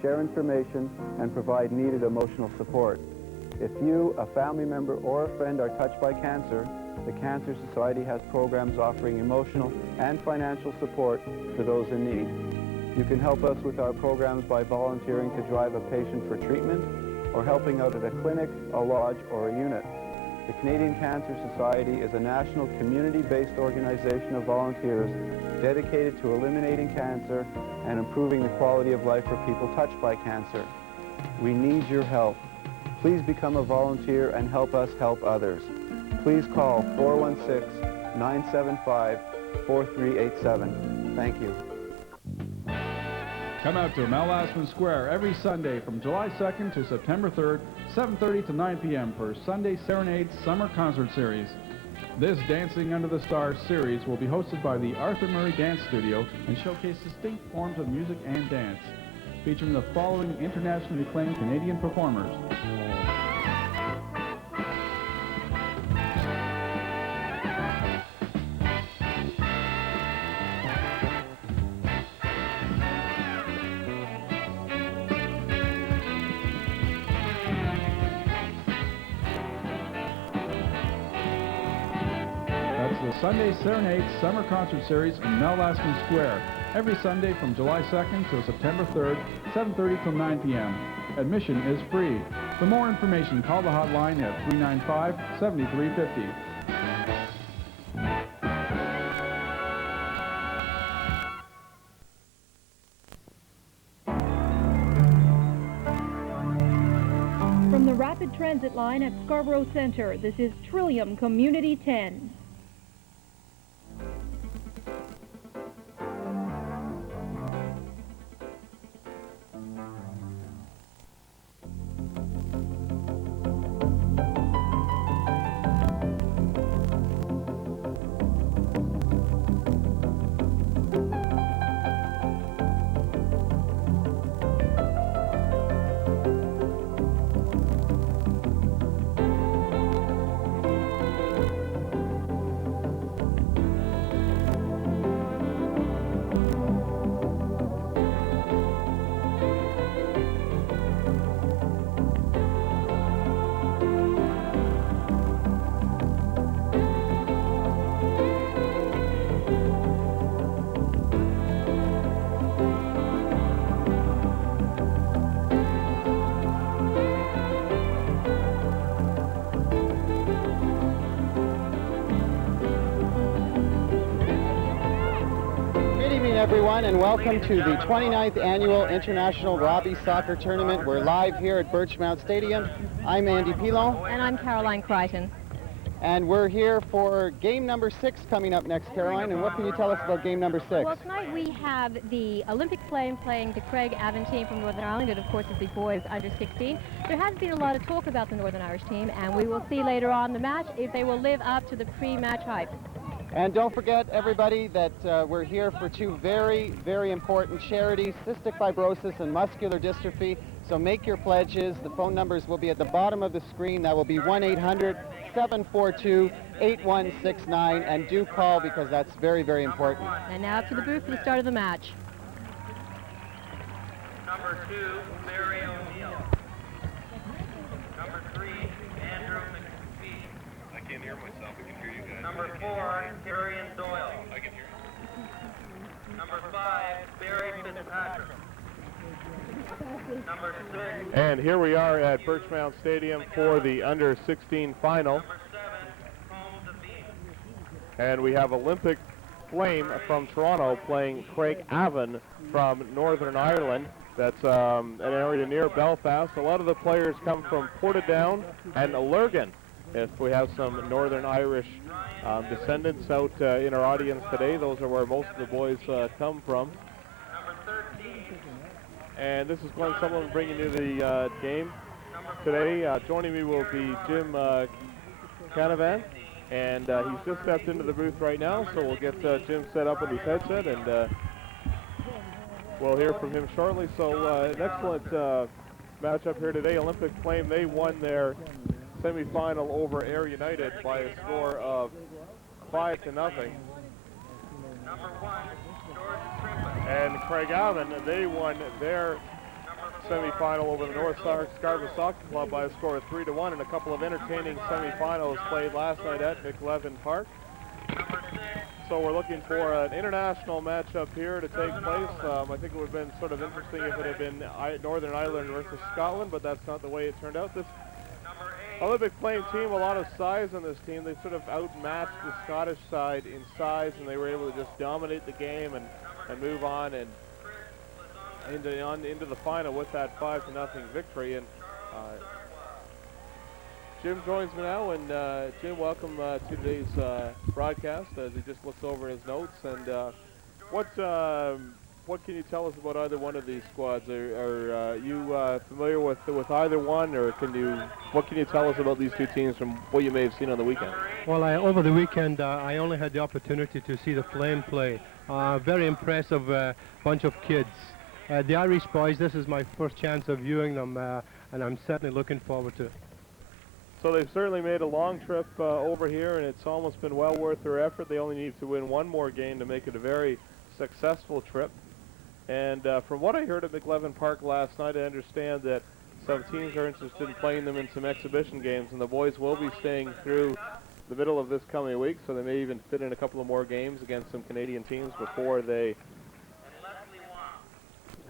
share information, and provide needed emotional support. If you, a family member, or a friend are touched by cancer, the Cancer Society has programs offering emotional and financial support to those in need. You can help us with our programs by volunteering to drive a patient for treatment or helping out at a clinic, a lodge, or a unit. The Canadian Cancer Society is a national community-based organization of volunteers dedicated to eliminating cancer and improving the quality of life for people touched by cancer. We need your help. Please become a volunteer and help us help others. Please call 416-975-4387. Thank you. Come out to Mallasman Square every Sunday from July 2nd to September 3rd, 7:30 to 9 p.m. for Sunday Serenades Summer Concert Series. This Dancing Under the Stars series will be hosted by the Arthur Murray Dance Studio and showcase distinct forms of music and dance, featuring the following internationally acclaimed Canadian performers. The Sunday Serenades Summer Concert Series in Mallasman Square every Sunday from July 2nd to September 3rd, 7:30 till 9 p.m. Admission is free. For more information, call the hotline at 395-7350. From the Rapid Transit line at Scarborough Centre, this is Trillium Community 10. Everyone, and welcome to the 29th Annual International Robbie Soccer Tournament. We're live here at Birchmount Stadium. I'm Andy Pilon. And I'm Caroline Crichton. And we're here for game number 6 coming up next, Caroline. And what can you tell us about game number 6? Well, tonight we have the Olympic Flame playing the Craig Avon team from Northern Ireland, and of course it's the boys under 16. There has been a lot of talk about the Northern Irish team, and we will see later on the match if they will live up to the pre-match hype. And don't forget, everybody, that we're here for 2 very, very important charities, cystic fibrosis and muscular dystrophy. So make your pledges. The phone numbers will be at the bottom of the screen. That will be 1-800-742-8169. And do call because that's very, very important. And now up to the booth for the start of the match. Number 2, Mary O'Neill. Number 3, Andrew McPhee. I can't hear myself. I can hear you guys. Number 4, Darian Doyle. I can hear you. Number 5, Barry Fitzpatrick. Number 6. And here we are at Birchmount Stadium for the under-16 final. Number 7, Holmes Amin. And we have Olympic Flame from Toronto playing Craig Avon from Northern Ireland. That's an area near Belfast. A lot of the players come from Portadown and Lurgan. If we have some Northern Irish descendants out in our audience today, those are where most of the boys come from. Number 13. And this is Glenn Sutherland bringing you the game today. Joining me will be Jim Canavan, and he's just stepped into the booth right now, so we'll get Jim set up with his headset, and we'll hear from him shortly. So an excellent matchup here today. Olympic Flame, they won their semifinal over Ayr United by a score of 5-0. Number 1, George Trimble. And Craig Avon, they won their Number semifinal over the North Star Scarborough Soccer Club by a score of 3-1, and a couple of entertaining semifinals played last night at McLevin Park. So we're looking for an international matchup here to take place. I think it would have been sort of interesting if it had been Northern Ireland versus Scotland, but that's not the way it turned out. This Olympic playing team, a lot of size on this team. They sort of outmatched the Scottish side in size, and they were able to just dominate the game and move on and into the final with that 5-0 victory. And Jim joins me now, and Jim, welcome to today's broadcast as he just looks over his notes. And what can you tell us about either one of these squads? Are you familiar with either one, or what can you tell us about these two teams from what you may have seen on the weekend? Well, over the weekend, I only had the opportunity to see the Flame play. Very impressive bunch of kids. The Irish boys, this is my first chance of viewing them, and I'm certainly looking forward to it. So they've certainly made a long trip over here, and it's almost been well worth their effort. They only need to win one more game to make it a very successful trip. And from what I heard at McLevin Park last night, I understand that some teams are interested in playing them in some exhibition games, and the boys will be staying through the middle of this coming week, so they may even fit in a couple of more games against some Canadian teams before they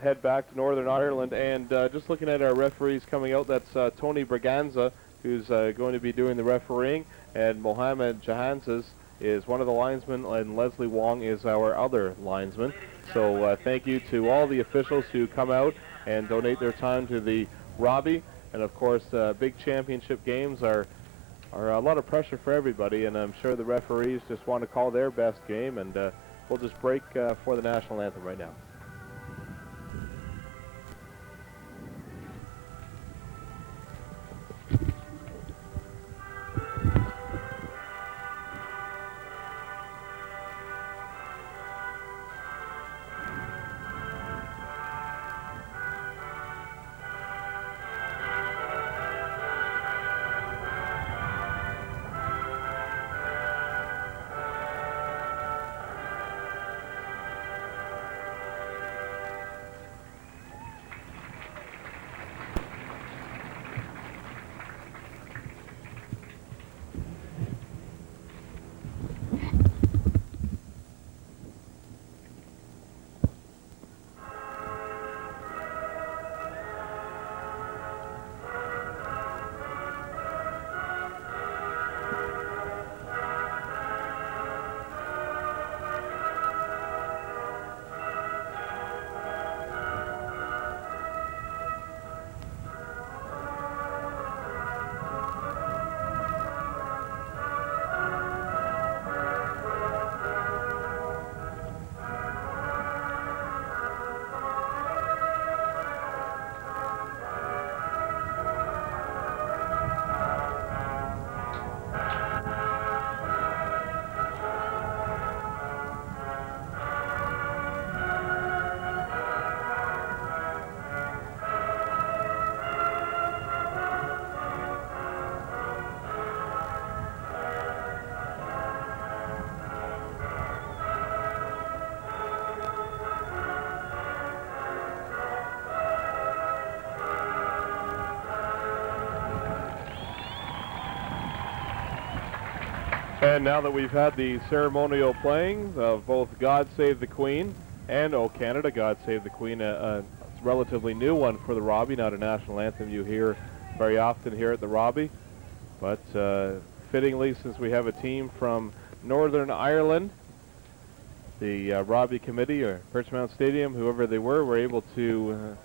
head back to Northern Ireland. And just looking at our referees coming out, that's Tony Braganza, who's going to be doing the refereeing, and Mohamed Jahanzes is one of the linesmen, and Leslie Wong is our other linesman. So thank you to all the officials who come out and donate their time to the Robbie. And of course, big championship games are a lot of pressure for everybody, and I'm sure the referees just want to call their best game, and we'll just break for the national anthem right now. And now that we've had the ceremonial playing of both God Save the Queen and O Canada, God Save the Queen, a relatively new one for the Robbie, not a national anthem you hear very often here at the Robbie. But fittingly, since we have a team from Northern Ireland, the Robbie Committee or Birchmount Stadium, whoever they were able to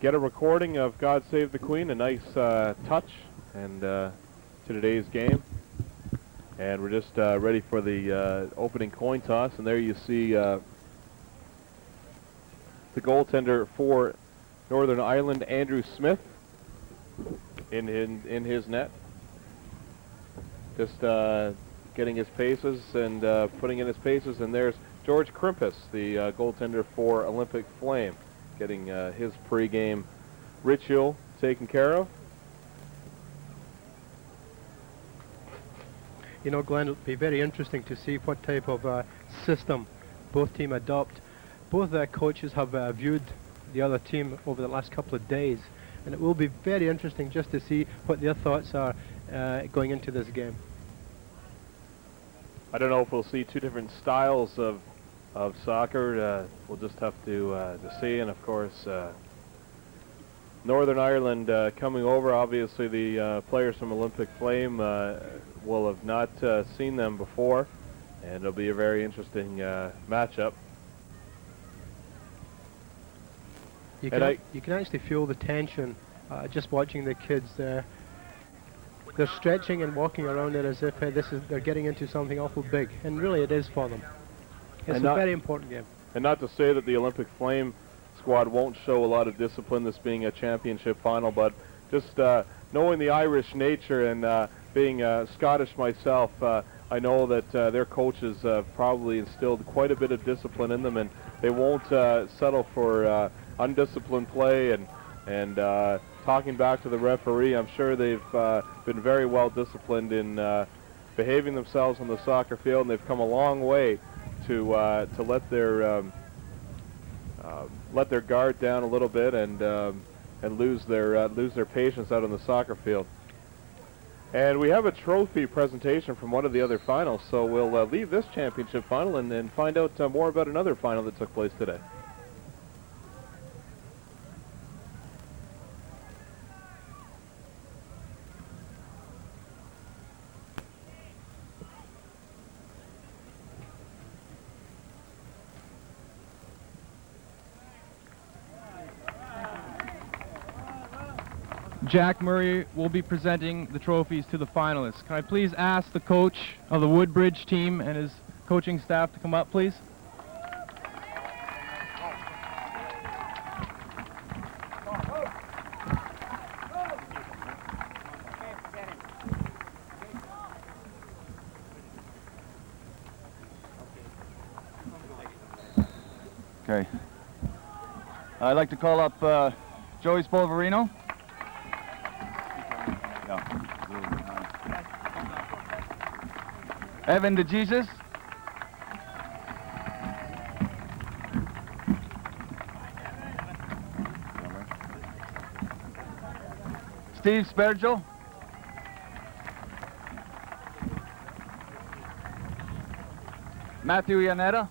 get a recording of God Save the Queen, a nice touch and to today's game. And we're just ready for the opening coin toss, and there you see the goaltender for Northern Ireland, Andrew Smith, in his net. Just getting his paces and putting in his paces, and there's George Krimpus, the goaltender for Olympic Flame, getting his pregame ritual taken care of. You know, Glenn, it'll be very interesting to see what type of system both teams adopt. Both coaches have viewed the other team over the last couple of days. And it will be very interesting just to see what their thoughts are going into this game. I don't know if we'll see two different styles of soccer. We'll just have to see. And of course, Northern Ireland coming over. Obviously, the players from Olympic Flame will have not seen them before, and it'll be a very interesting matchup. You can actually feel the tension just watching the kids there. They're stretching and walking around it as if they're getting into something awful big, and really it is for them. It's a very important game. And not to say that the Olympic Flame squad won't show a lot of discipline, this being a championship final, but just knowing the Irish nature and being Scottish myself, I know that their coaches probably instilled quite a bit of discipline in them, and they won't settle for undisciplined play and talking back to the referee. I'm sure they've been very well disciplined in behaving themselves on the soccer field, and they've come a long way to let their guard down a little bit and lose their patience out on the soccer field. And we have a trophy presentation from one of the other finals, so we'll leave this championship final and find out more about another final that took place today. Jack Murray will be presenting the trophies to the finalists. Can I please ask the coach of the Woodbridge team and his coaching staff to come up, please? Okay. I'd like to call up Joey Spolverino. Evan DeJesus. Steve Spergel. Matthew Iannetta.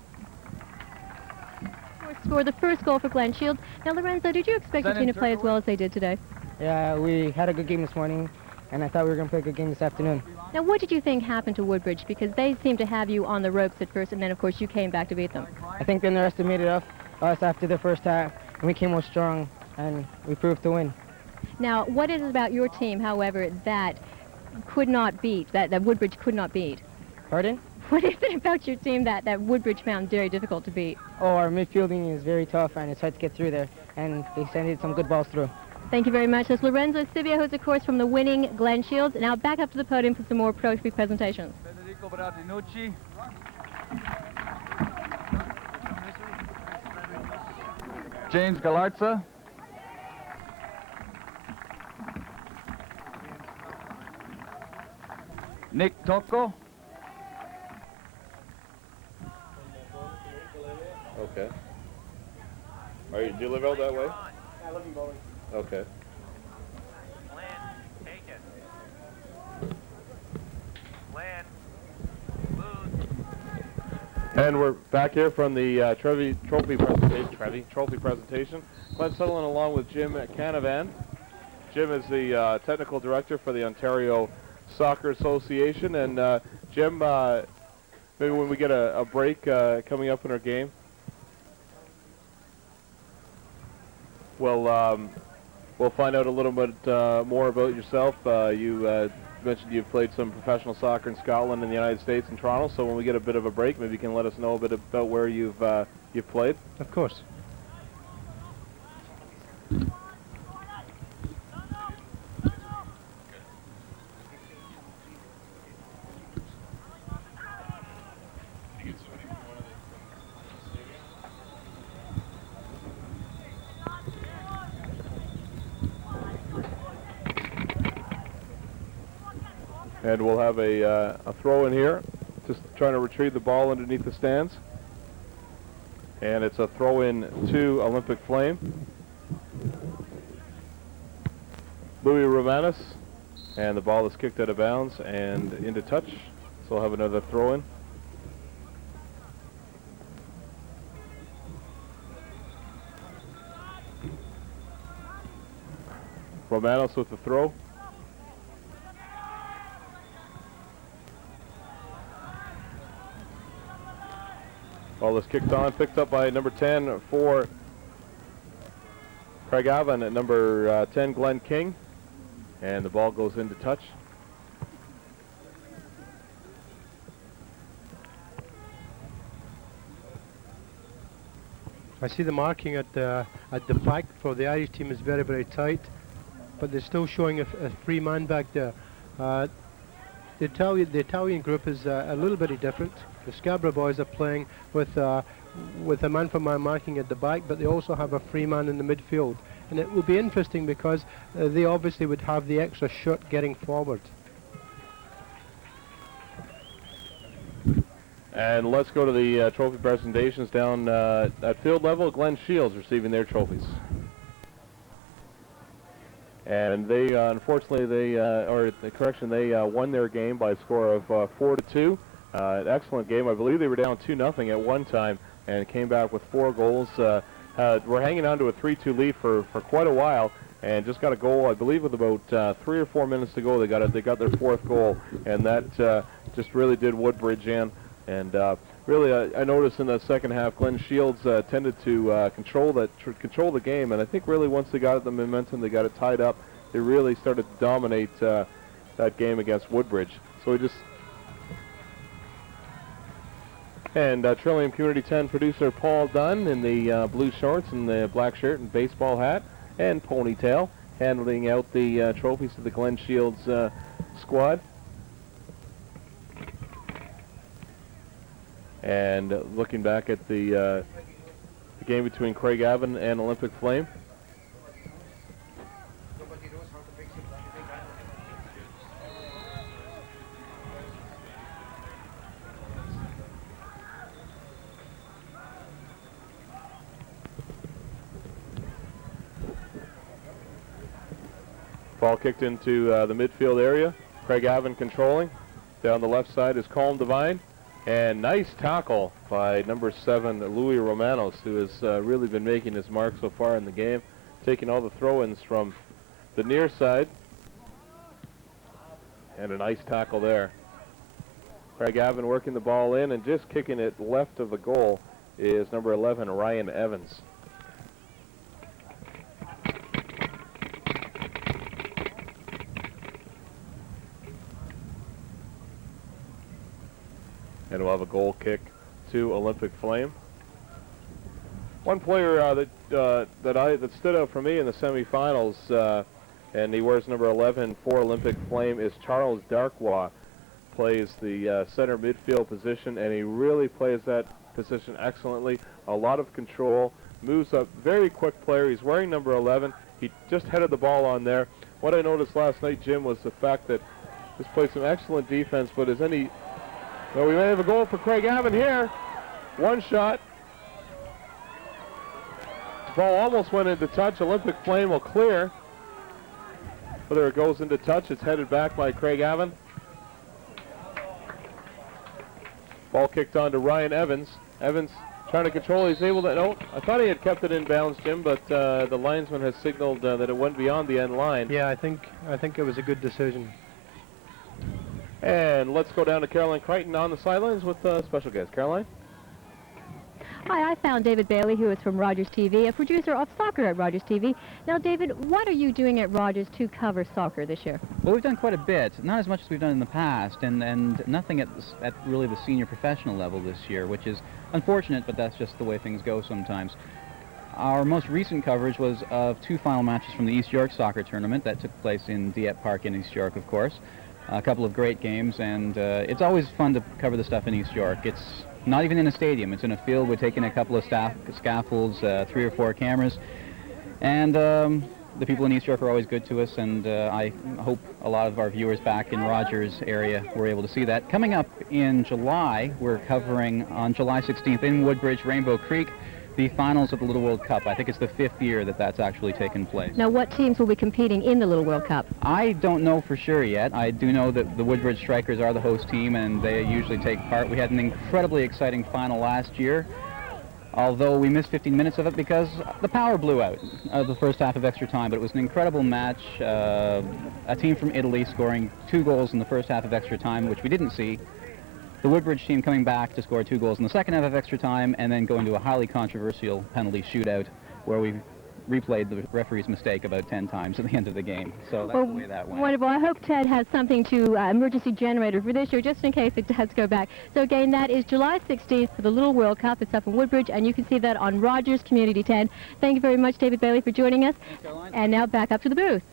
Scored the first goal for Glen Shields. Now, Lorenzo, did you expect your team to play as well as they did today? Yeah, we had a good game this morning, and I thought we were going to play a good game this afternoon. Now, what did you think happened to Woodbridge? Because they seemed to have you on the ropes at first, and then, of course, you came back to beat them. I think they underestimated us after the first half, and we came out strong, and we proved to win. Now, what is it about your team, however, that could not beat, that Woodbridge could not beat? Pardon? What is it about your team that Woodbridge found very difficult to beat? Oh, our midfielding is very tough, and it's hard to get through there, and they sent some good balls through. Thank you very much. That's Lorenzo Sivia, who's, of course, from the winning Glen Shields. Now back up to the podium for some more trophy presentations. Federico Berardinucci. James Galarza. Nick Tocco. Okay. Do you live out that way? I live in Bowling. Okay. Land, take it. Land, move. And we're back here from the trophy presentation. Glenn Sutherland along with Jim Canavan. Jim is the technical director for the Ontario Soccer Association. And Jim, maybe when we get a break coming up in our game, we'll find out a little bit more about yourself. You mentioned you've played some professional soccer in Scotland and the United States and Toronto, so when we get a bit of a break, maybe you can let us know a bit about where you've played. Of course. And we'll have a throw in here, just trying to retrieve the ball underneath the stands. And it's a throw-in to Olympic Flame. Louis Romanos, and the ball is kicked out of bounds and into touch, so we'll have another throw-in. Romanos with the throw. Ball is kicked on, picked up by number 10 for Craig Avon at number 10, Glenn King. And the ball goes into touch. I see the marking at the back for the Irish team is very, very tight, but they're still showing a free man back there. The Italian group is a little bit different. The Scarborough boys are playing with a man-for-man marking at the back, but they also have a free man in the midfield. And it will be interesting because they obviously would have the extra shot getting forward. And let's go to the trophy presentations down at field level. Glenn Shields receiving their trophies. And they, unfortunately, they won their game by a score of 4-2. An excellent game. I believe they were down 2-0 at one time and came back with 4 goals. We're hanging on to a 3-2 lead for quite a while, and just got a goal, I believe, with about 3 or 4 minutes to go. They got their 4th goal, and that just really did Woodbridge in. And really, I noticed in the second half, Glenn Shields tended to control the game, and I think really once they got the momentum, they got it tied up, they really started to dominate that game against Woodbridge. So we just. And Trillium Community 10 producer Paul Dunn in the blue shorts and the black shirt and baseball hat and ponytail, handing out the trophies to the Glenn Shields squad. And looking back at the game between Craig Avon and Olympic Flame. Ball kicked into the midfield area. Craig Avon controlling. Down the left side is Colm Devine. And nice tackle by number 7, Louis Romanos, who has really been making his mark so far in the game, taking all the throw-ins from the near side. And a nice tackle there. Craig Avon working the ball in, and just kicking it left of the goal is number 11, Ryan Evans. And we'll have a goal kick to Olympic Flame. One player that stood out for me in the semifinals, and he wears number 11 for Olympic Flame, is Charles Darkwa. Plays the center midfield position, and he really plays that position excellently. A lot of control, moves up, very quick player. He's wearing number 11. He just headed the ball on there. What I noticed last night, Jim, was the fact that he's played some excellent defense, but as any. Well, we may have a goal for Craig Avon here. One shot. Ball almost went into touch. Olympic Flame will clear. Whether it goes into touch, it's headed back by Craig Avon. Ball kicked on to Ryan Evans. Evans trying to control. He's able to. No, I thought he had kept it in bounds, Jim, but the linesman has signaled that it went beyond the end line. Yeah, I think it was a good decision. And let's go down to Caroline Crichton on the sidelines with special guest. Caroline? Hi, I found David Bailey, who is from Rogers TV, a producer of soccer at Rogers TV. Now, David, what are you doing at Rogers to cover soccer this year? Well, we've done quite a bit, not as much as we've done in the past, and nothing at really the senior professional level this year, which is unfortunate, but that's just the way things go sometimes. Our most recent coverage was of 2 final matches from the East York soccer tournament that took place in Dieppe Park in East York, of course. A couple of great games, and it's always fun to cover the stuff in East York. It's not even in a stadium. It's in a field. We're taking a couple of scaffolds, 3 or 4 cameras, and the people in East York are always good to us, and I hope a lot of our viewers back in Rogers area were able to see that. Coming up in July, we're covering on July 16th in Woodbridge, Rainbow Creek, the finals of the Little World Cup. I think it's the 5th year that that's actually taken place. Now, what teams will be competing in the Little World Cup? I don't know for sure yet. I do know that the Woodbridge Strikers are the host team, and they usually take part. We had an incredibly exciting final last year, although we missed 15 minutes of it because the power blew out the first half of extra time. But it was an incredible match. A team from Italy scoring 2 goals in the first half of extra time, which we didn't see. The Woodbridge team coming back to score 2 goals in the second half of extra time, and then go into a highly controversial penalty shootout where we replayed the referee's mistake about 10 times at the end of the game. So that's the way that went. Wonderful. I hope Ted has something to emergency generator for this year, just in case it does go back. So again, that is July 16th for the Little World Cup. It's up in Woodbridge, and you can see that on Rogers Community 10. Thank you very much, David Bailey, for joining us. Thanks, Caroline. And now back up to the booth.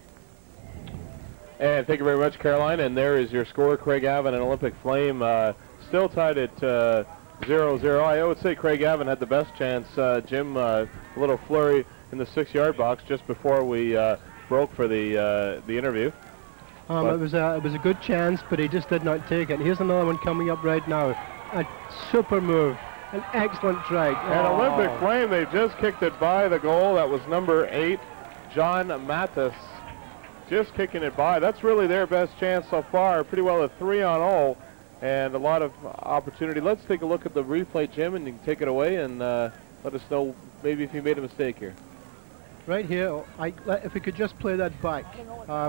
And thank you very much, Caroline. And there is your score, Craig Avon and Olympic Flame. Still tied at 0-0. I would say Craig Avon had the best chance. Jim, a little flurry in the 6-yard box just before we broke for the interview. It was a good chance, but he just did not take it. Here's another one coming up right now. A super move, an excellent try. And Olympic Flame, they just kicked it by the goal. That was number 8, John Mathis, just kicking it by. That's really their best chance so far. Pretty well a 3-on-0. And a lot of opportunity. Let's take a look at the replay, Jim, and you can take it away and let us know maybe if you made a mistake here. Right here, if we could just play that back,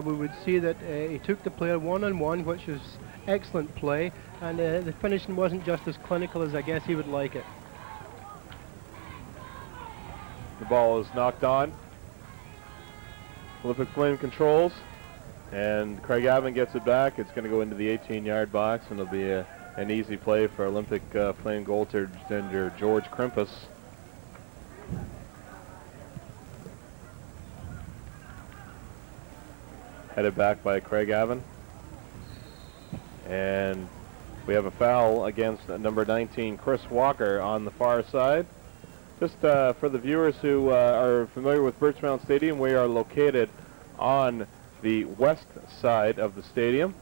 we would see that he took the player one-on-one, which is excellent play, and the finishing wasn't just as clinical as I guess he would like it. The ball is knocked on. Olympic Flame controls. And Craig Avon gets it back. It's going to go into the 18-yard box, and it'll be an easy play for Olympic Flame goaltender George Krimpus. Headed back by Craig Avon. And we have a foul against number 19, Chris Walker, on the far side. Just for the viewers who are familiar with Birchmount Stadium, we are located on the west side of the stadium.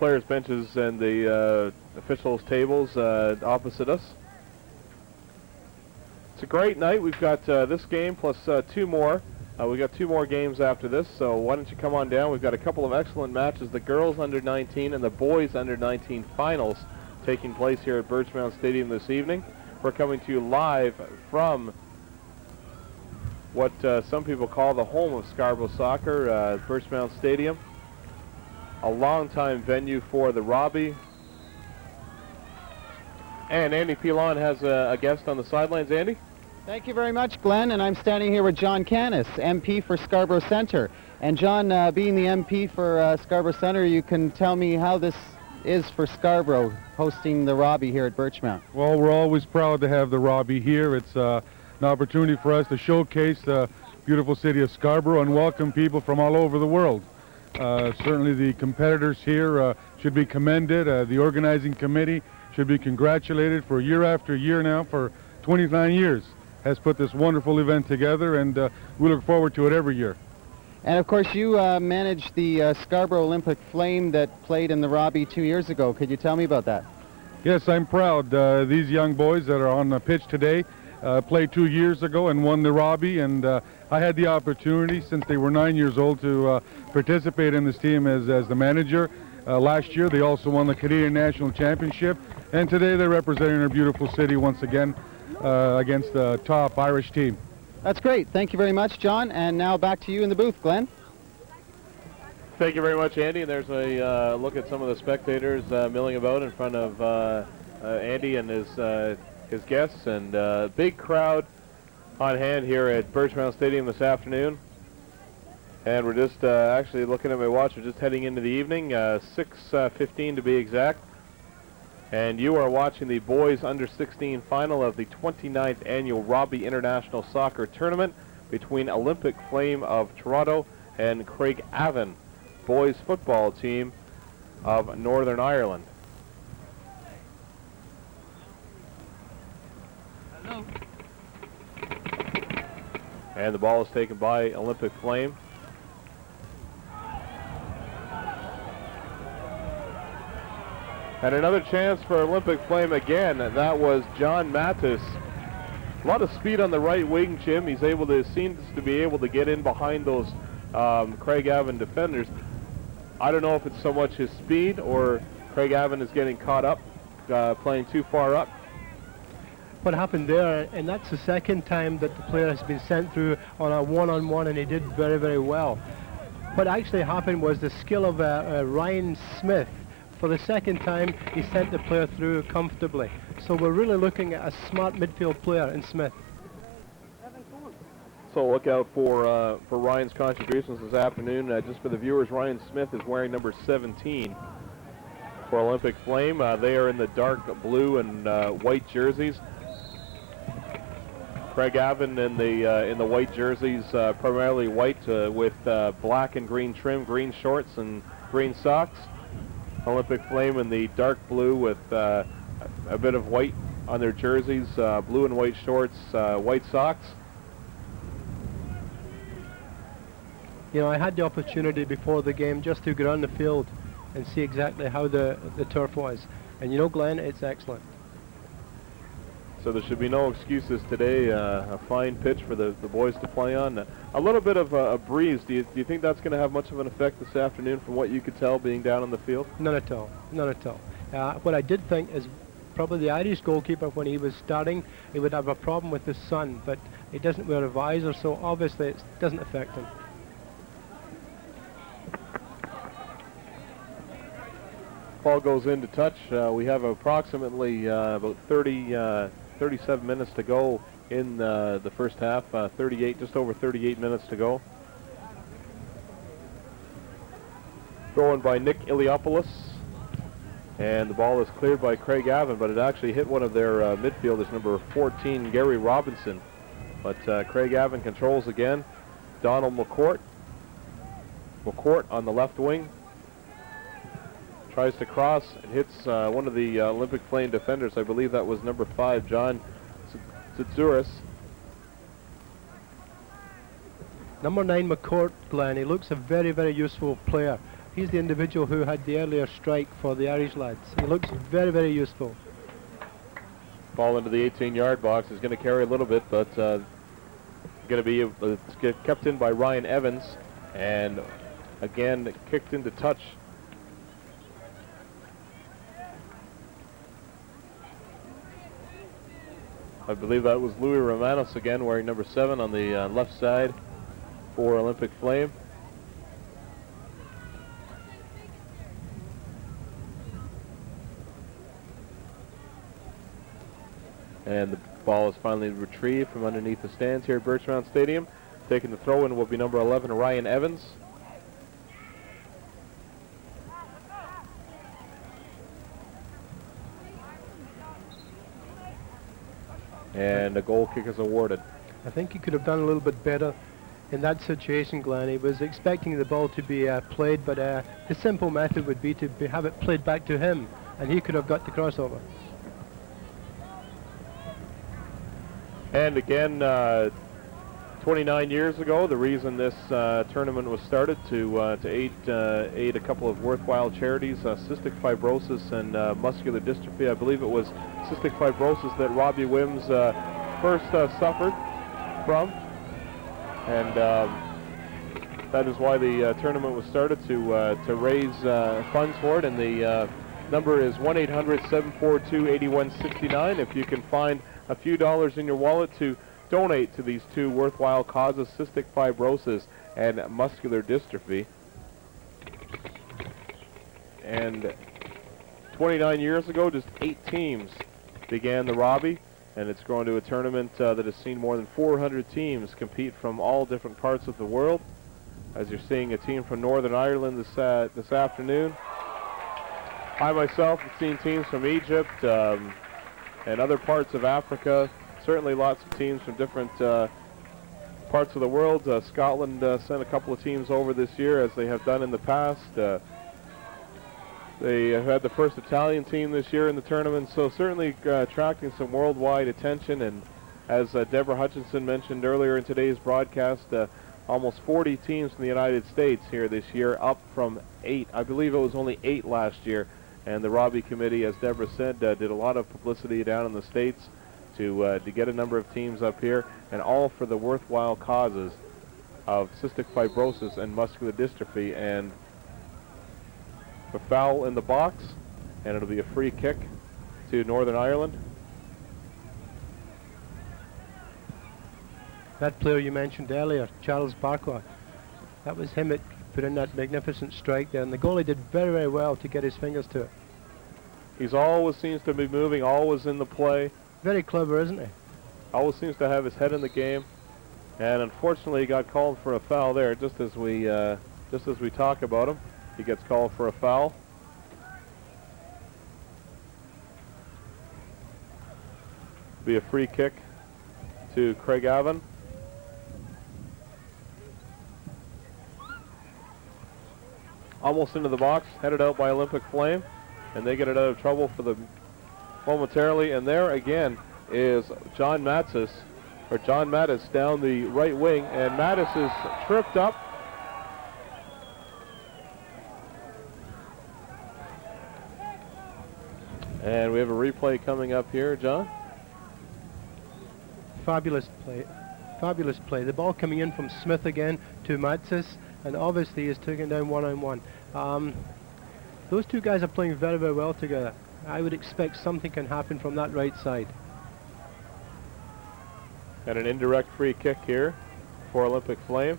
Players' benches and the officials' tables opposite us. It's a great night. We've got this game plus 2 more. We've got 2 more games after this, so why don't you come on down. We've got a couple of excellent matches, the girls under 19 and the boys under 19 finals taking place here at Birchmount Stadium this evening. We're coming to you live from what some people call the home of Scarborough soccer, Birchmount Stadium. A long-time venue for the Robbie. And Andy Pilon has a guest on the sidelines. Andy? Thank you very much, Glenn, and I'm standing here with John Canis, MP for Scarborough Centre. And John, being the MP for Scarborough Centre, you can tell me how this is for Scarborough, hosting the Robbie here at Birchmount. Well, we're always proud to have the Robbie here. It's an opportunity for us to showcase the beautiful city of Scarborough and welcome people from all over the world. Certainly the competitors here should be commended. The organizing committee should be congratulated for year after year now for 29 years has put this wonderful event together, and we look forward to it every year. And of course you managed the Scarborough Olympic Flame that played in the Robbie 2 years ago. Could you tell me about that? Yes, I'm proud. These young boys that are on the pitch today played 2 years ago and won the Robbie, and I had the opportunity since they were 9 years old to participate in this team as the manager. Last year they also won the Canadian National Championship, and today they're representing our beautiful city once again against the top Irish team. That's great. Thank you very much, John. And now back to you in the booth, Glenn. Thank you very much, Andy. There's a look at some of the spectators milling about in front of Andy and his guests, and big crowd on hand here at Birchmount Stadium this afternoon. And we're just actually looking at my watch. We're just heading into the evening, 6:15 to be exact. And you are watching the boys under 16 final of the 29th annual Robbie International Soccer Tournament between Olympic Flame of Toronto and Craig Avon boys football team of Northern Ireland. And the ball is taken by Olympic Flame. And another chance for Olympic Flame again. That was John Mattis. A lot of speed on the right wing, Jim. He's seems to be able to get in behind those Craig Avon defenders. I don't know if it's so much his speed or Craig Avon is getting caught up, playing too far up. What happened there, and that's the second time that the player has been sent through on a one-on-one, and he did very, very well. What actually happened was the skill of Ryan Smith. For the second time, he sent the player through comfortably. So we're really looking at a smart midfield player in Smith. So look out for Ryan's contributions this afternoon. Just for the viewers, Ryan Smith is wearing number 17 for Olympic Flame. They are in the dark blue and white jerseys. Craig Avon in the white jerseys, primarily white with black and green trim, green shorts and green socks. Olympic Flame in the dark blue with a bit of white on their jerseys, blue and white shorts, white socks. You know, I had the opportunity before the game just to get on the field and see exactly how the turf was. And you know, Glenn, it's excellent. So there should be no excuses today. A fine pitch for the boys to play on. A little bit of a breeze. Do you think that's going to have much of an effect this afternoon from what you could tell being down on the field? None at all. None at all. What I did think is probably the Irish goalkeeper, when he was starting, he would have a problem with the sun, but he doesn't wear a visor, so obviously it doesn't affect him. Ball goes into touch. We have approximately about 37 minutes to go in the first half. 38, just over 38 minutes to go. Thrown by Nick Iliopoulos, and the ball is cleared by Craig Avon, but it actually hit one of their midfielders, number 14, Gary Robinson. But Craig Avon controls again. Donald McCourt. McCourt on the left wing. Tries to cross and hits one of the Olympic Flame defenders. I believe that was number 5, John Tsouris. Number 9, McCourt, Glenn, he looks a very, very useful player. He's the individual who had the earlier strike for the Irish lads. He looks very, very useful. Ball into the 18-yard box is going to carry a little bit, but going to be kept in by Ryan Evans, and again kicked into touch. I believe that was Louis Romanos again, wearing number 7 on the left side for Olympic Flame. And the ball is finally retrieved from underneath the stands here at Birchmount Stadium. Taking the throw-in will be number 11, Ryan Evans. And a goal kick is awarded. I think he could have done a little bit better in that situation, Glenn. He was expecting the ball to be played, but the simple method would be to have it played back to him, and he could have got the crossover. And again, 29 years ago, the reason this tournament was started to aid a couple of worthwhile charities, cystic fibrosis and muscular dystrophy. I believe it was cystic fibrosis that Robbie Wims first suffered from, and that is why the tournament was started, to raise funds for it. And the number is 1-800-742-8169 if you can find a few dollars in your wallet to donate to these two worthwhile causes, cystic fibrosis and muscular dystrophy. And 29 years ago, just 8 teams began the Robbie, and it's grown to a tournament that has seen more than 400 teams compete from all different parts of the world. As you're seeing a team from Northern Ireland this afternoon. I myself have seen teams from Egypt and other parts of Africa. Certainly lots of teams from different parts of the world. Scotland sent a couple of teams over this year, as they have done in the past. They have had the first Italian team this year in the tournament, so certainly attracting some worldwide attention. And As Deborah Hutchinson mentioned earlier in today's broadcast, almost 40 teams from the United States here this year, up from 8. I believe it was only 8 last year. And the Robbie Committee, as Deborah said, did a lot of publicity down in the States to get a number of teams up here, and all for the worthwhile causes of cystic fibrosis and muscular dystrophy. And a foul in the box, and it'll be a free kick to Northern Ireland. That player you mentioned earlier, Charles Barkwa, that was him that put in that magnificent strike there, and the goalie did very, very well to get his fingers to it. He's always seems to be moving, always in the play. Very clever, isn't he? Always seems to have his head in the game, and unfortunately he got called for a foul there. Just as we talk about him, he gets called for a foul. Be a free kick to Craig Avon. Almost into the box, headed out by Olympic Flame, and they get it out of trouble for the momentarily. And there again is John Mattis down the right wing, and Mattis is tripped up. And we have a replay coming up here, John. Fabulous play. Fabulous play. The ball coming in from Smith again to Matsis, and obviously he's taken down one-on-one. Those two guys are playing very, very well together. I would expect something can happen from that right side. And an indirect free kick here for Olympic Flame.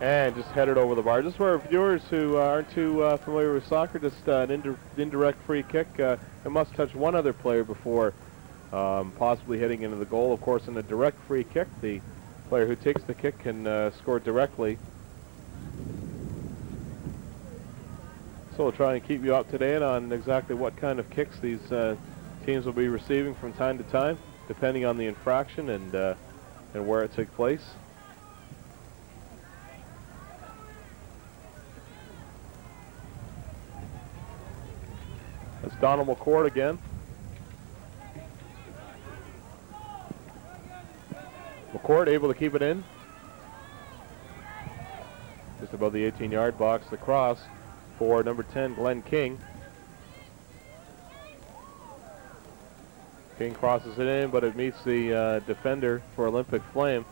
And just headed over the bar. Just for our viewers who aren't too familiar with soccer, just an indirect free kick. It must touch one other player before possibly hitting into the goal. Of course, in a direct free kick, the player who takes the kick can score directly. So we'll try and keep you up to date on exactly what kind of kicks these teams will be receiving from time to time, depending on the infraction and where it took place. It's Donald McCord again. McCord able to keep it in. Just above the 18-yard box, the cross for number 10, Glenn King. King crosses it in, but it meets the defender for Olympic Flame.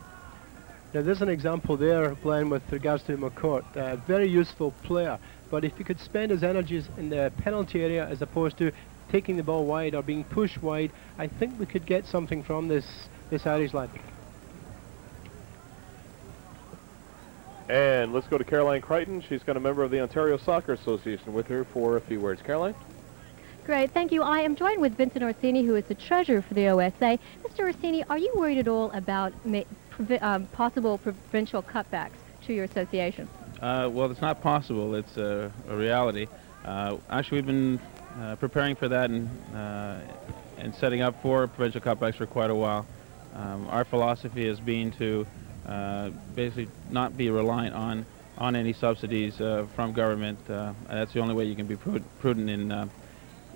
Now there's an example there, Glenn, with regards to McCourt. Very useful player, but if he could spend his energies in the penalty area as opposed to taking the ball wide or being pushed wide, I think we could get something from this Irish lad. And let's go to Caroline Crichton. She's got a member of the Ontario Soccer Association with her for a few words. Caroline? Great, thank you. I am joined with Vincent Orsini, who is the treasurer for the OSA. Mr. Orsini, are you worried at all about possible provincial cutbacks to your association? Well, it's not possible. It's a reality. Actually, we've been preparing for that and setting up for provincial cutbacks for quite a while. Our philosophy has been to basically not be reliant on any subsidies from government. That's the only way you can be prudent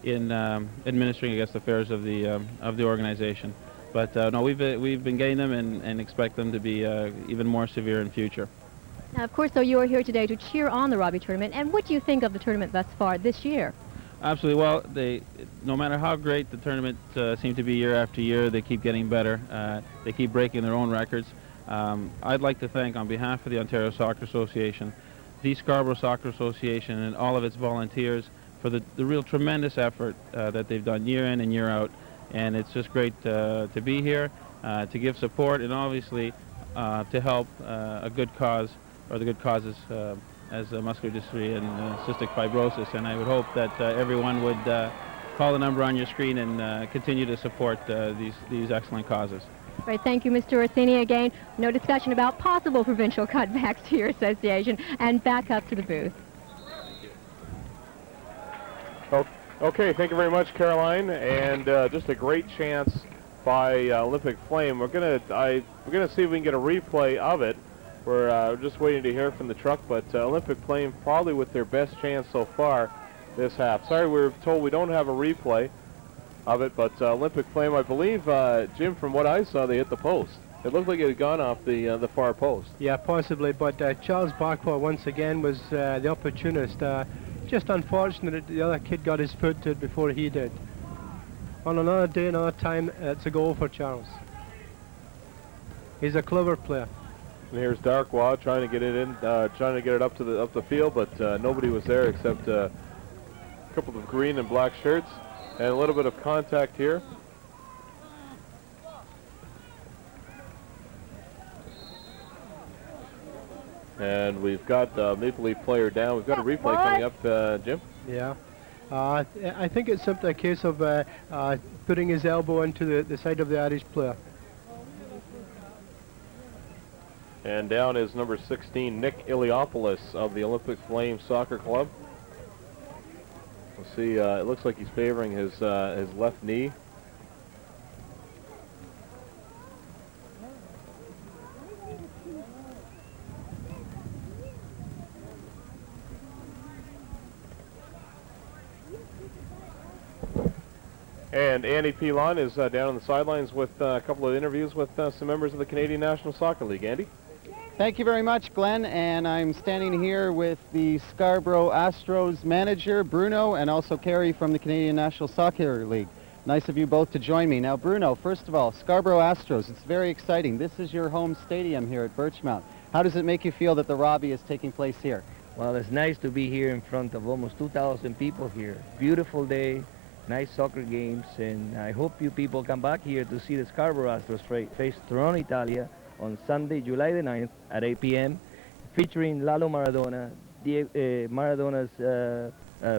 in administering, I guess, the affairs of the organization. But no, we've been getting them and expect them to be even more severe in future. Now, of course, so you are here today to cheer on the Robbie tournament. And what do you think of the tournament thus far this year? Absolutely. Well, no matter how great the tournament seems to be year after year, they keep getting better. They keep breaking their own records. I'd like to thank, on behalf of the Ontario Soccer Association, the Scarborough Soccer Association and all of its volunteers for the real tremendous effort that they've done year in and year out. And it's just great to be here, to give support, and obviously to help a good cause, or the good causes as muscular dystrophy and cystic fibrosis. And I would hope that everyone would call the number on your screen and continue to support these excellent causes. Right, thank you, Mr. Orsini. Again, no discussion about possible provincial cutbacks to your association. And back up to the booth. Okay, thank you very much, Caroline. And just a great chance by Olympic Flame. We're gonna see if we can get a replay of it. We're just waiting to hear from the truck, but Olympic Flame probably with their best chance so far this half. Sorry, we're told we don't have a replay. of it. But Olympic Flame, I believe, Jim, from what I saw, they hit the post. It looked like it had gone off the far post. Yeah, possibly, but Charles Barkwa once again was the opportunist. Just unfortunate that the other kid got his foot to it before he did. On another day, another time, it's a goal for Charles. He's a clever player. And here's Darkwa trying to get it in, trying to get it up the field, but nobody was there except a couple of green and black shirts, and a little bit of contact here. And we've got Maple Leaf player down. We've got a replay coming up, Jim. Yeah. I think it's simply a case of putting his elbow into the side of the Irish player. And down is number 16, Nick Iliopoulos of the Olympic Flame Soccer Club. We'll see, it looks like he's favoring his left knee. And Andy Pilon is down on the sidelines with a couple of interviews with some members of the Canadian National Soccer League. Andy? Thank you very much, Glenn, and I'm standing here with the Scarborough Astros manager, Bruno, and also Kerry from the Canadian National Soccer League. Nice of you both to join me. Now, Bruno, first of all, Scarborough Astros, it's very exciting. This is your home stadium here at Birchmount. How does it make you feel that the Robbie is taking place here? Well, it's nice to be here in front of almost 2,000 people here. Beautiful day, nice soccer games, and I hope you people come back here to see the Scarborough Astros face Toronto, Italia, on Sunday, July the 9th at 8 p.m., featuring Lalo Maradona, Maradona's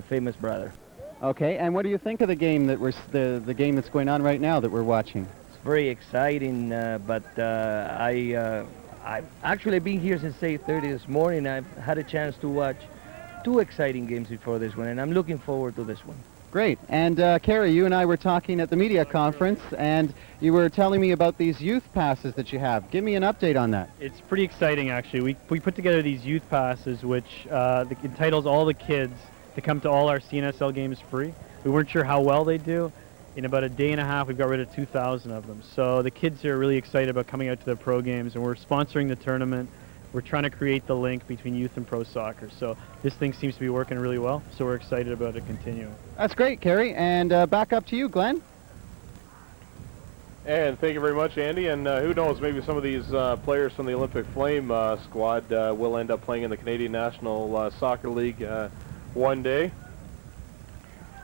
famous brother. Okay, and what do you think of the game that the game that's going on right now that we're watching? It's very exciting, but I've actually been here since 8:30 this morning. I've had a chance to watch 2 exciting games before this one, and I'm looking forward to this one. Great. And Kerry, you and I were talking at the media conference, and you were telling me about these youth passes that you have. Give me an update on that. It's pretty exciting, actually. We put together these youth passes, which entitles all the kids to come to all our CNSL games free. We weren't sure how well they do. In about a day and a half, we've got rid of 2,000 of them. So the kids are really excited about coming out to the pro games, and we're sponsoring the tournament. We're trying to create the link between youth and pro soccer. So this thing seems to be working really well, so we're excited about it continuing. That's great, Kerry. And back up to you, Glenn. And thank you very much, Andy. And who knows, maybe some of these players from the Olympic Flame squad will end up playing in the Canadian National Soccer League one day.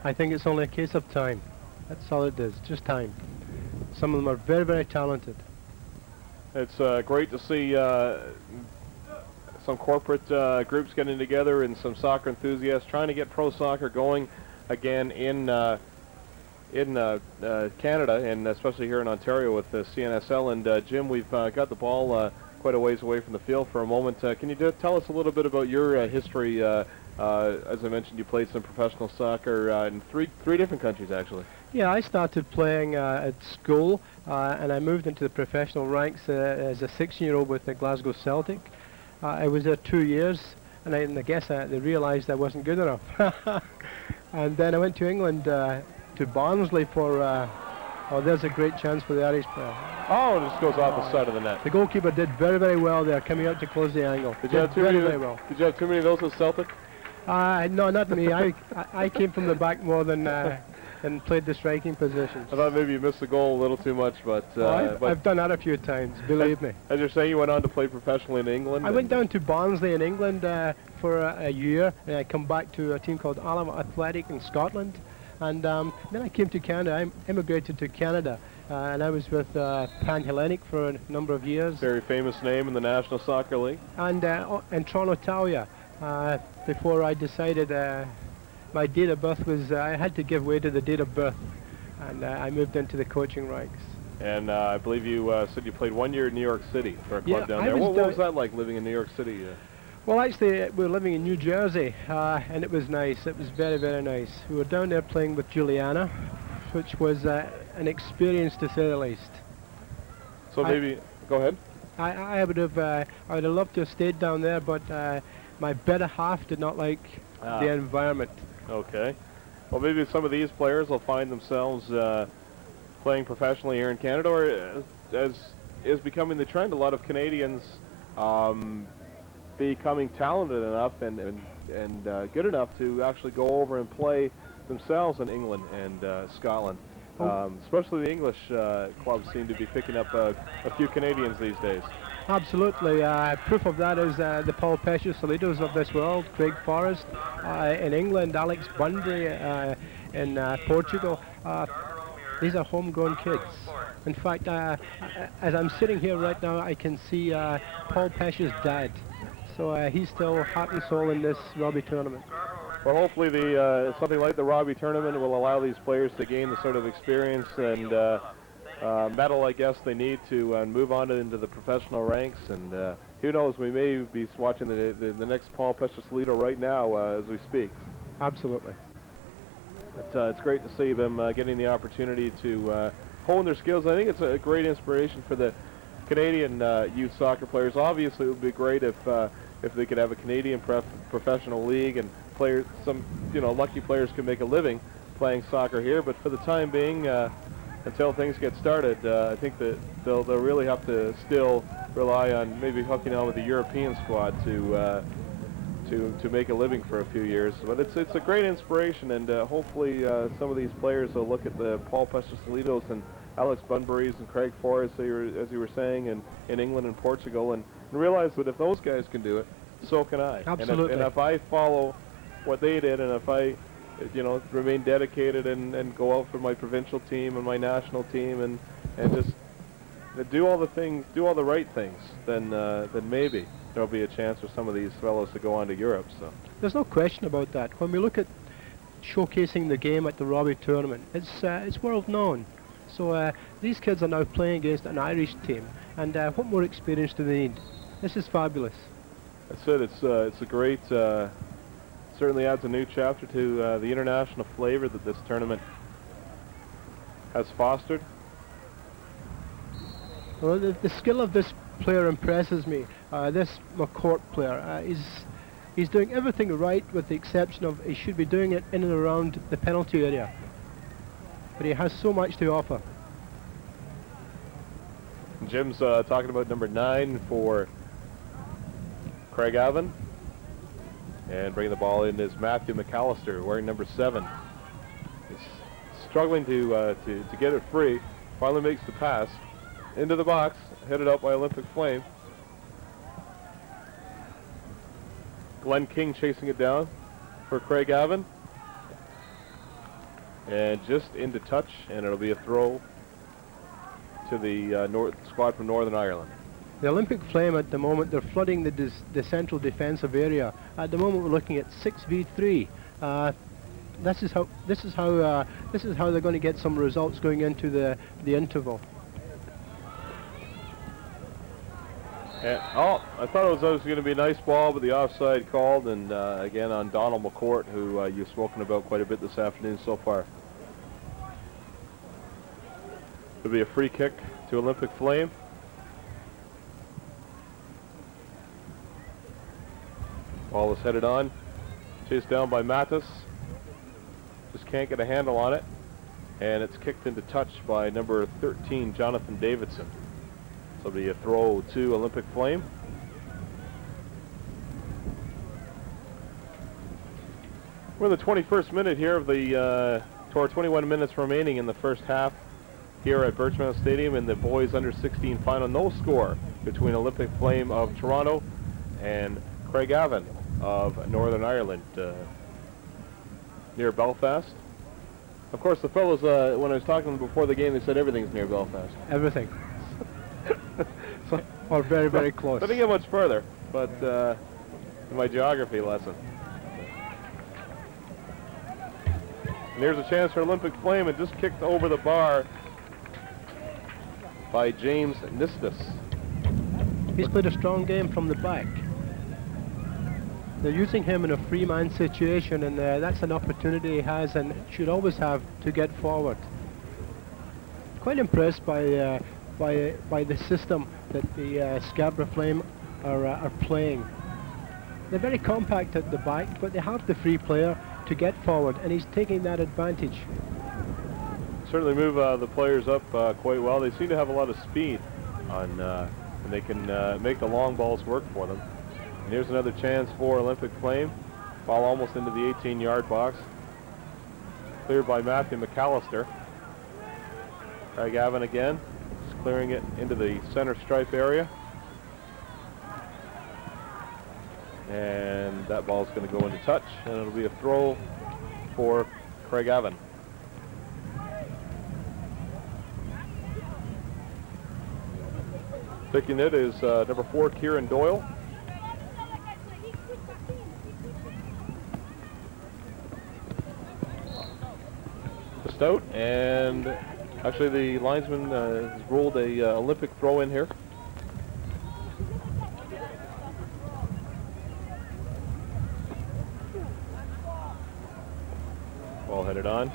I think it's only a case of time. That's all it is, just time. Some of them are very, very talented. It's great to see some corporate groups getting together and some soccer enthusiasts trying to get pro soccer going again in Canada, and especially here in Ontario with the CNSL. And Jim, we've got the ball quite a ways away from the field for a moment. Can you tell us a little bit about your history? As I mentioned, you played some professional soccer in three different countries, actually. Yeah, I started playing at school, and I moved into the professional ranks as a 16-year-old with the Glasgow Celtic. I was there 2 years, and I guess they realised I wasn't good enough. And then I went to England, to Barnsley for, oh, there's a great chance for the Irish player. Oh, it just goes off the side of the net. The goalkeeper did very, very well there, coming out to close the angle. Did you have too many? Did you have too many of those with Celtic? No, not me. I came from the back more than and played the striking positions. I thought maybe you missed the goal a little too much, but... I've done that a few times, believe me. As you're saying, you went on to play professionally in England? I went down to Barnsley in England for a year, and I come back to a team called Alamo Athletic in Scotland. And then I came to Canada. I immigrated to Canada, and I was with Pan Hellenic for a number of years. Very famous name in the National Soccer League. And in Toronto, Italia, before I decided my date of birth was, I had to give way to the date of birth, and I moved into the coaching ranks. And I believe you said you played 1 year in New York City for a club down there. What was that like, living in New York City? Well, actually, we were living in New Jersey, and it was nice. It was very, very nice. We were down there playing with Juliana, which was an experience to say the least. So maybe, go ahead. I would have loved to have stayed down there, but my better half did not like the environment. Okay. Well, maybe some of these players will find themselves playing professionally here in Canada, or as is becoming the trend, a lot of Canadians becoming talented enough and good enough to actually go over and play themselves in England and Scotland. Especially the English clubs seem to be picking up a few Canadians these days. Absolutely. Proof of that is the Paul Pesce-Solitos of this world, Craig Forrest in England, Alex Bunbury in Portugal. These are homegrown kids. In fact, as I'm sitting here right now, I can see Paul Pesce's dad. So he's still heart and soul in this Robbie tournament. Well, hopefully something like the Robbie tournament will allow these players to gain the sort of experience and medal, I guess, they need to move on into the professional ranks. And who knows, we may be watching the next Paul Pesce-Solito right now as we speak. Absolutely. It's great to see them getting the opportunity to hone their skills. I think it's a great inspiration for the Canadian youth soccer players. Obviously, it would be great if they could have a Canadian professional league and some lucky players can make a living playing soccer here. But for the time being, until things get started, I think that they'll really have to still rely on maybe hooking on with the European squad to make a living for a few years. But it's a great inspiration, and hopefully some of these players will look at the Paul Pesce-Solitos and Alex Bunbury's and Craig Forrest, as you were saying, in England and Portugal, and realize that if those guys can do it, so can I. Absolutely. And if I follow what they did, and if I remain dedicated and go out for my provincial team and my national team and just do all the things, do all the right things, then maybe there'll be a chance for some of these fellows to go on to Europe. So there's no question about that. When we look at showcasing the game at the Robbie tournament, it's world known. So these kids are now playing against an Irish team, and what more experience do they need? This is fabulous. That's it. It's a great. Certainly adds a new chapter to the international flavor that this tournament has fostered. Well, the skill of this player impresses me. This McCourt player, he's doing everything right with the exception of he should be doing it in and around the penalty area. But he has so much to offer. Jim's talking about number 9 for Craig Avon. And bringing the ball in is Matthew McAllister, wearing number 7. He's struggling to get it free. Finally makes the pass into the box, headed out by Olympic Flame. Glenn King chasing it down for Craig Avon. And just into touch, and it'll be a throw to the squad from Northern Ireland. The Olympic Flame at the moment, they're flooding the central defensive area. At the moment we're looking at 6v3. This is how they're going to get some results going into the interval. Oh, I thought it was going to be a nice ball, but the offside called, and again on Donald McCourt, who you've spoken about quite a bit this afternoon so far. It'll be a free kick to Olympic Flame. Ball is headed on, chased down by Mattis. Just can't get a handle on it, and it's kicked into touch by number 13, Jonathan Davidson. So it'll be a throw to Olympic Flame. We're in the 21st minute here of the to our 21 minutes remaining in the first half here at Birchmount Stadium in the boys under 16 final. No score between Olympic Flame of Toronto and Craig Avon of Northern Ireland near Belfast. Of course, the fellows, when I was talking to them before the game, they said everything's near Belfast. Everything. Or very, very close. I didn't get much further, but in my geography lesson. And here's a chance for Olympic Flame, and just kicked over the bar by James Nistus. He's played a strong game from the back. They're using him in a free man situation, and that's an opportunity he has and should always have to get forward. Quite impressed by the system that the Scarborough Flame are playing. They're very compact at the back, but they have the free player to get forward, and he's taking that advantage. Certainly move the players up quite well. They seem to have a lot of speed on, and they can make the long balls work for them. And here's another chance for Olympic Flame. Ball almost into the 18-yard box. Cleared by Matthew McAllister. Craig Avon again, just clearing it into the center stripe area. And that ball's going to go into touch, and it'll be a throw for Craig Avon. Picking it is number 4, Kieran Doyle. Just out, and actually the linesman has ruled a Olympic throw in here. Ball headed on.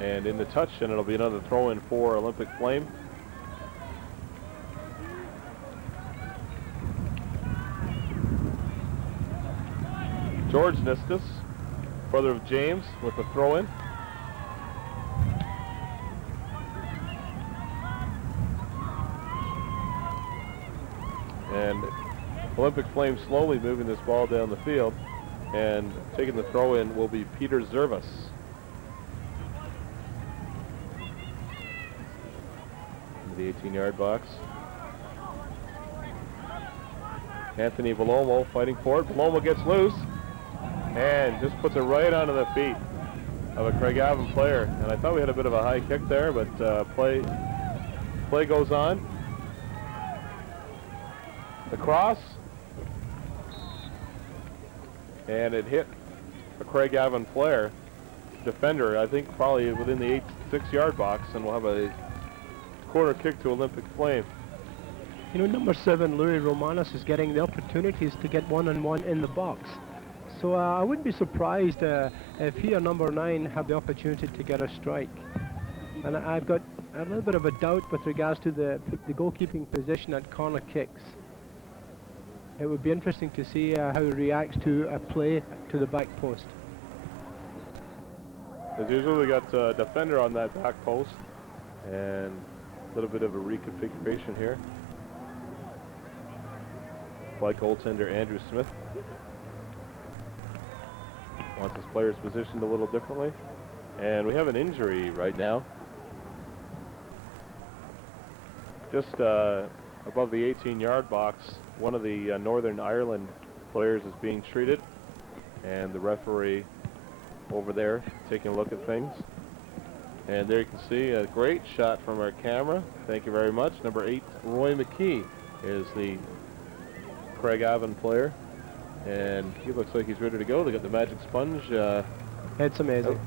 And in the touch, and it'll be another throw in for Olympic Flame. George Nistus, brother of James, with the throw in. And Olympic Flame slowly moving this ball down the field, and taking the throw in will be Peter Zervas. The 18-yard box. Anthony Valomo fighting for it. Valomo gets loose and just puts it right onto the feet of a Craig Avon player. And I thought we had a bit of a high kick there, but play goes on. The cross, and it hit a Craig Avon player, defender, I think probably within the 6-yard box, and we'll have a corner kick to Olympic Flame. You know, number 7, Louis Romanos, is getting the opportunities to get one-on-one in the box. So I wouldn't be surprised if he or number 9 have the opportunity to get a strike. And I've got a little bit of a doubt with regards to the goalkeeping position at corner kicks. It would be interesting to see how he reacts to a play to the back post. As usual, we got a defender on that back post, and a little bit of a reconfiguration here. By goaltender Andrew Smith. Wants his players positioned a little differently. And we have an injury right now. Just above the 18-yard box, one of the Northern Ireland players is being treated. And the referee over there taking a look at things. And there you can see a great shot from our camera. Thank you very much. Number 8, Roy McKee, is the Craig Avon player. And he looks like he's ready to go. They got the magic sponge. It's amazing.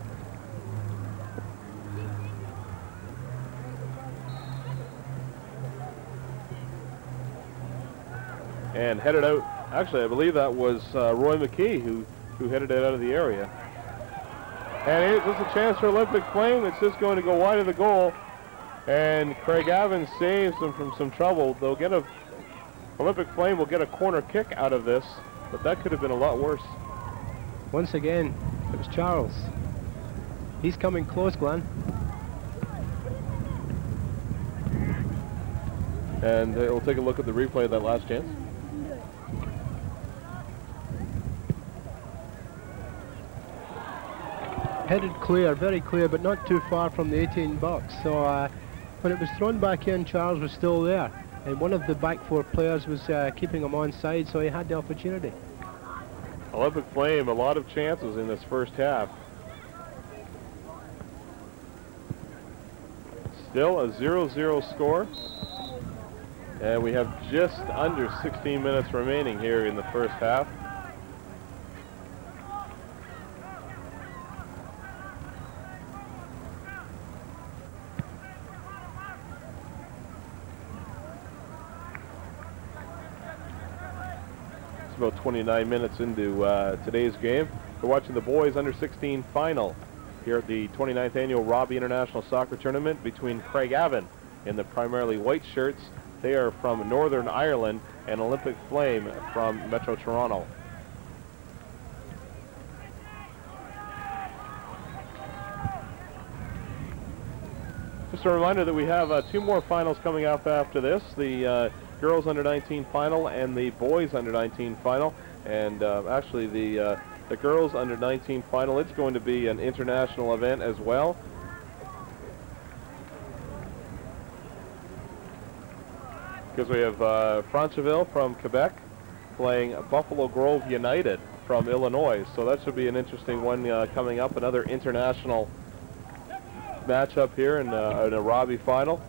And headed out. Actually, I believe that was Roy McKee who headed it out of the area. And it's just a chance for Olympic Flame. It's just going to go wide of the goal. And Craig Avon saves them from some trouble. They'll get Olympic Flame will get a corner kick out of this, but that could have been a lot worse. Once again, it was Charles. He's coming close, Glenn. And we'll take a look at the replay of that last chance. Headed clear, very clear, but not too far from the 18 box. So when it was thrown back in, Charles was still there. And one of the back 4 players was keeping him onside, so he had the opportunity. Olympic Flame, a lot of chances in this first half. Still a 0-0 score. And we have just under 16 minutes remaining here in the first half. About 29 minutes into today's game. We're watching the boys under 16 final here at the 29th annual Robbie International Soccer Tournament between Craig Avon in the primarily white shirts They are from Northern Ireland, and Olympic Flame from Metro Toronto. Just a reminder that we have 2 more finals coming up after this, the girls under-19 final and the boys under-19 final. And actually the girls under-19 final, it's going to be an international event as well. Because we have Franceville from Quebec playing Buffalo Grove United from Illinois. So that should be an interesting one coming up, another international matchup here in a Robbie Final.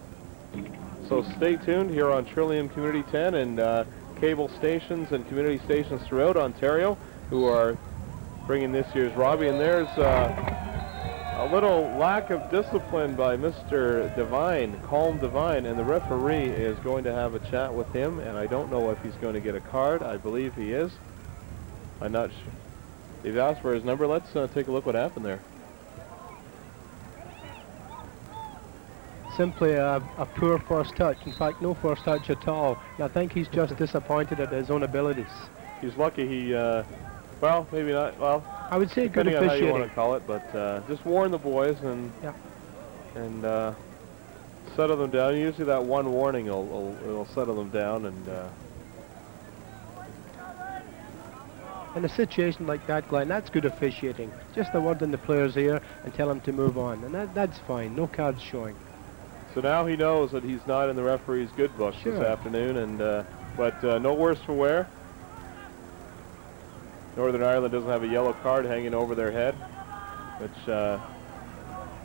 So stay tuned here on Trillium Community 10 and cable stations and community stations throughout Ontario who are bringing this year's Robbie. And there's a little lack of discipline by Mr. Devine, Calm Devine, and the referee is going to have a chat with him, and I don't know if he's going to get a card. I believe he is. I'm not sure. He's asked for his number. Let's take a look what happened there. Simply a poor first touch. In fact, no first touch at all. And I think he's just disappointed at his own abilities. He's lucky he, well, maybe not. Well, I would say good depending on how you officiating. want to call it, but just warn the boys and settle them down. Usually that one warning will settle them down. And in a situation like that, Glenn, that's good officiating. Just a word in the player's ear and tell him to move on, and that's fine. No cards showing. so now he knows that he's not in the referee's good book this afternoon. And but no worse for wear. Northern Ireland doesn't have a yellow card hanging over their head,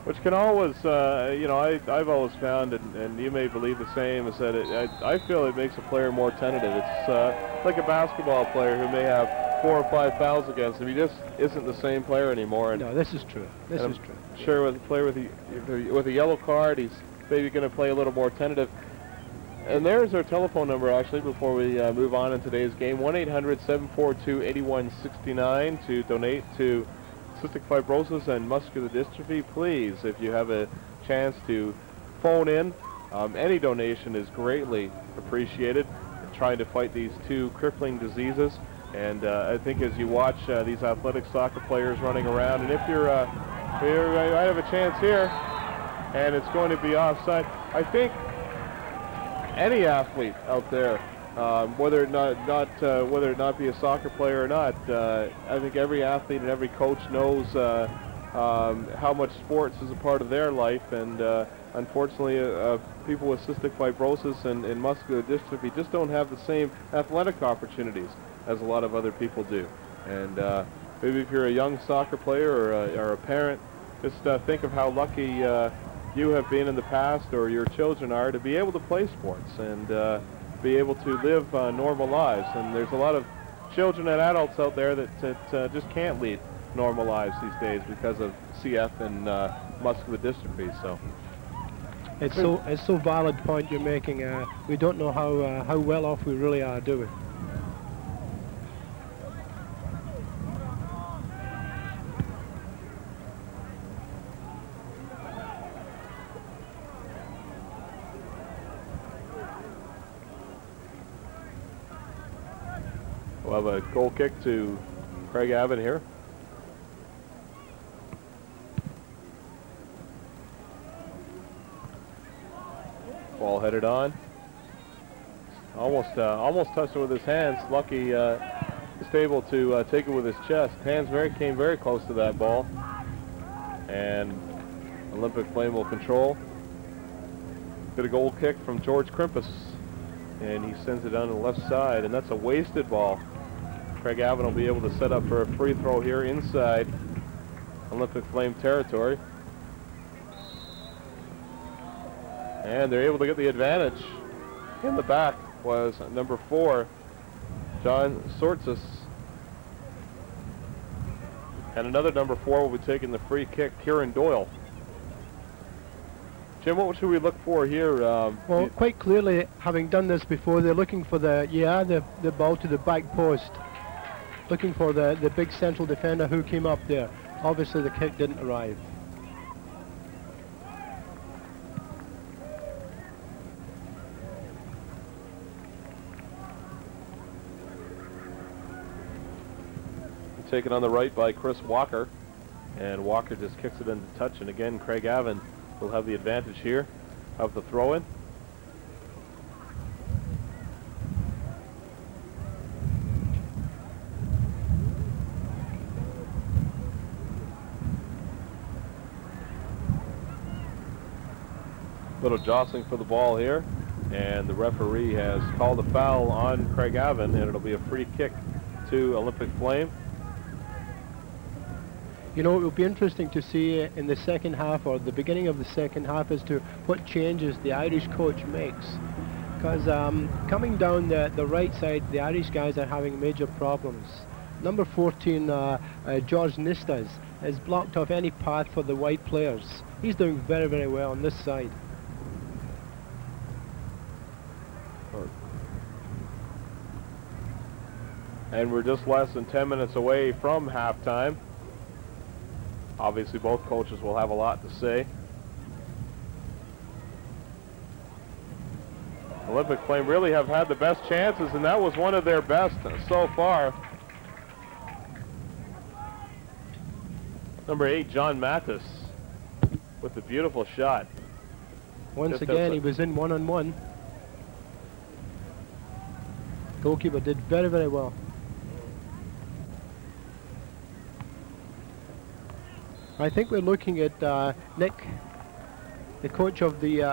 which can always, you know, I've always found, and you may believe the same, is that I feel it makes a player more tentative. It's like a basketball player who may have 4 or 5 fouls against him. He just isn't the same player anymore. And no, this is true. This is true. Sure, with a player with a yellow card, he's maybe going to play a little more tentative. And there's our telephone number, actually, before we move on in today's game. 1-800-742-8169 to donate to cystic fibrosis and muscular dystrophy. Please, if you have a chance to phone in, any donation is greatly appreciated. We're trying to fight these 2 crippling diseases. And I think as you watch these athletic soccer players running around, and if you're, I have a chance here, and it's going to be offside. I think any athlete out there, whether it not be a soccer player or not, I think every athlete and every coach knows how much sports is a part of their life, and unfortunately people with cystic fibrosis and muscular dystrophy just don't have the same athletic opportunities as a lot of other people do. And maybe if you're a young soccer player or a parent, just think of how lucky you have been in the past, or your children are, to be able to play sports and be able to live normal lives. And there's a lot of children and adults out there that just can't lead normal lives these days because of CF and muscular dystrophy. So it's so valid point you're making. We don't know how well off we really are, do we? We'll have a goal kick to Craig Avon here. Ball headed on. Almost touched it with his hands. Lucky just able to take it with his chest. Hands came very close to that ball. And Olympic Flame will control. Get a goal kick from George Krimpus. And he sends it down to the left side, and that's a wasted ball. Craig Avon will be able to set up for a free throw here inside Olympic Flame territory. And they're able to get the advantage. In the back was number 4, John Sortsis. And another number 4 will be taking the free kick, Kieran Doyle. Jim, what should we look for here? Well, quite clearly, having done this before, they're looking for the ball to the back post. Looking for the big central defender who came up there. Obviously, the kick didn't arrive. taken on the right by Chris Walker. And Walker just kicks it into touch. And again, Craig Avon will have the advantage here of the throw-in. Little jostling for the ball here, and the referee has called a foul on Craig Avon, and it'll be a free kick to Olympic Flame. You know, it will be interesting to see in the second half, or the beginning of the second half, as to what changes the Irish coach makes. Because coming down the right side, the Irish guys are having major problems. Number 14, George Nistas, has blocked off any path for the white players. He's doing very, very well on this side. And we're just less than 10 minutes away from halftime. Obviously, both coaches will have a lot to say. Olympic Flame really have had the best chances, and that was one of their best so far. Number 8, John Mattis, with a beautiful shot. Once Just again, he was in one-on-one. Goalkeeper did very, very well. I think we're looking at Nick, the coach of the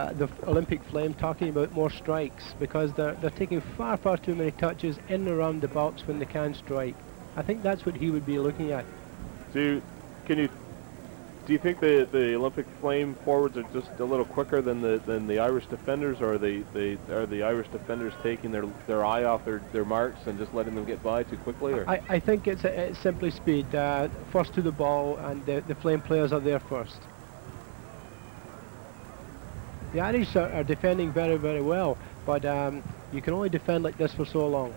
Olympic Flame, talking about more strikes, because they're taking far, far too many touches in and around the box when they can strike. I think that's what he would be looking at. Do you think the Olympic Flame forwards are just a little quicker than the Irish defenders, or are the Irish defenders taking their eye off their marks and just letting them get by too quickly? Or? I think it's simply speed. First to the ball, and the Flame players are there first. The Irish are defending very, very well, but you can only defend like this for so long.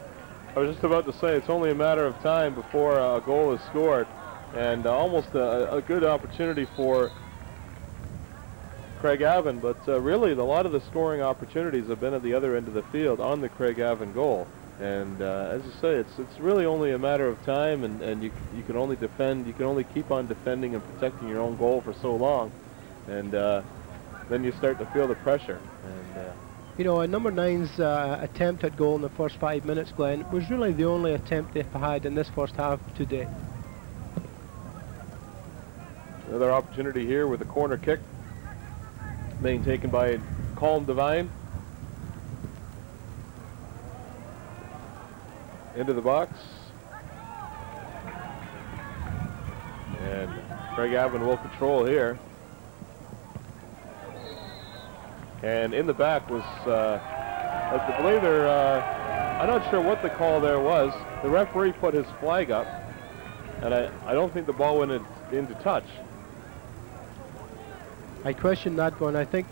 I was just about to say, it's only a matter of time before a goal is scored. And almost a good opportunity for Craig Avon, but really a lot of the scoring opportunities have been at the other end of the field on the Craig Avon goal. And as you say, it's really only a matter of time, and you can only defend, you can only keep on defending and protecting your own goal for so long, and then you start to feel the pressure. And you know, number 9's attempt at goal in the first 5 minutes, Glenn, was really the only attempt they've had in this first half to date. Another opportunity here with a corner kick being taken by Colm Devine. Into the box. And Craig Avon will control here. And in the back was, I believe I'm not sure what the call there was. The referee put his flag up, and I don't think the ball went into touch. I question that one. I think